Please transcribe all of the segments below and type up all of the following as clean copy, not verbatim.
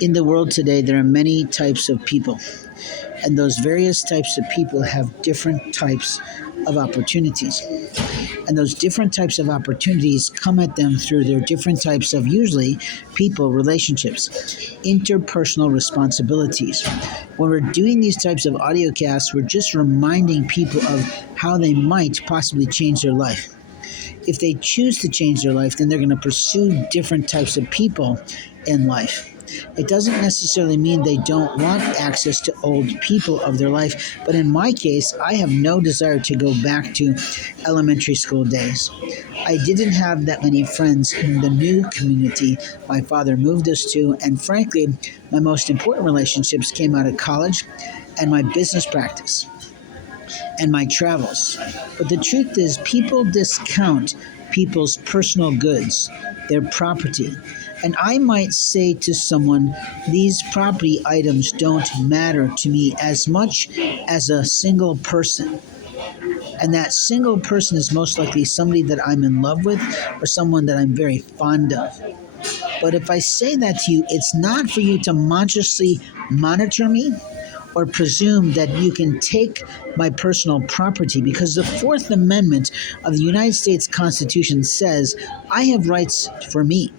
In the world today, there are many types of people, and those various types of people have different types of opportunities. And those different types of opportunities come at them through their different types of, usually, people relationships, interpersonal responsibilities. When we're doing these types of audio casts, we're just reminding people of how they might possibly change their life. If they choose to change their life, then they're going to pursue different types of people in life. It doesn't necessarily mean they don't want access to old people of their life, but in my case, I have no desire to go back to elementary school days. I didn't have that many friends in the new community my father moved us to, and frankly, my most important relationships came out of college and my business practice and my travels. But the truth is, people discount people's personal goods, their property. And I might say to someone, these property items don't matter to me as much as a single person. And that single person is most likely somebody that I'm in love with or someone that I'm very fond of. But if I say that to you, it's not for you to monstrously monitor me or presume that you can take my personal property, because the Fourth Amendment of the United States Constitution says I have rights for me,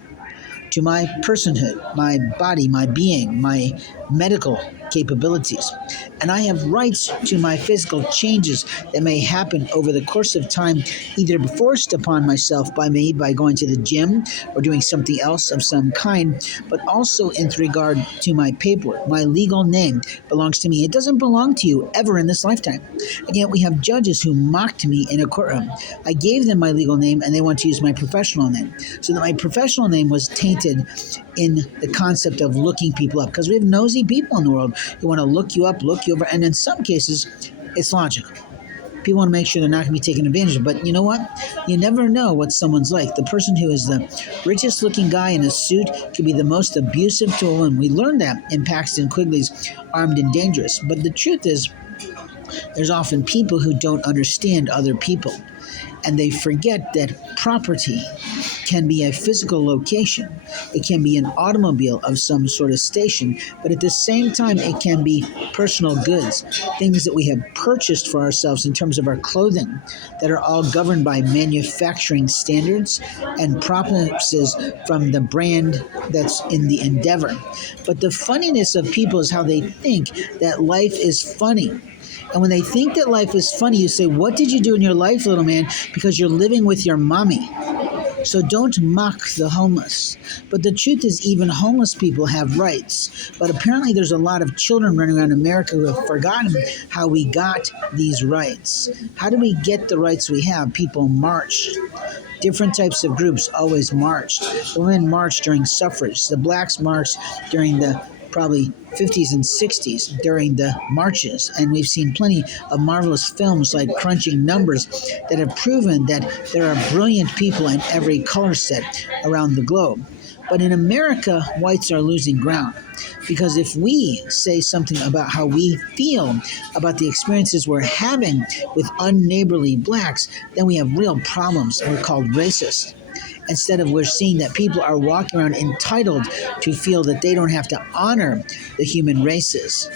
to my personhood, my body, my being, my medical capabilities. And I have rights to my physical changes that may happen over the course of time, either forced upon myself by me by going to the gym or doing something else of some kind, but also in regard to my paperwork. My legal name belongs to me. It doesn't belong to you ever in this lifetime. And yet we have judges who mocked me in a courtroom. I gave them my legal name and they want to use my professional name. So that my professional name was tainted in the concept of looking people up, because we have nosy people in the world who want to look you up, look you over, and in some cases, it's logical. People want to make sure they're not going to be taken advantage of. But you know what? You never know what someone's like. The person who is the richest looking guy in a suit could be the most abusive to a woman. We learned that in Paxton Quigley's Armed and Dangerous. But the truth is, there's often people who don't understand other people. And they forget that property can be a physical location. It can be an automobile of some sort of station, but at the same time, it can be personal goods, things that we have purchased for ourselves in terms of our clothing that are all governed by manufacturing standards and promises from the brand that's in the endeavor. But the funniness of people is how they think that life is funny. And when they think that life is funny, you say, what did you do in your life, little man? Because you're living with your mommy. So don't mock the homeless. But the truth is, even homeless people have rights. But apparently there's a lot of children running around America who have forgotten how we got these rights. How do we get the rights we have? People marched. Different types of groups always marched. The women marched during suffrage. The blacks marched during the probably 50s and 60s during the marches. And we've seen plenty of marvelous films like Crunching Numbers that have proven that there are brilliant people in every color set around the globe. But in America, whites are losing ground. Because if we say something about how we feel about the experiences we're having with unneighborly blacks, then we have real problems, and we're called racist. Instead of we're seeing that people are walking around entitled to feel that they don't have to honor the human races.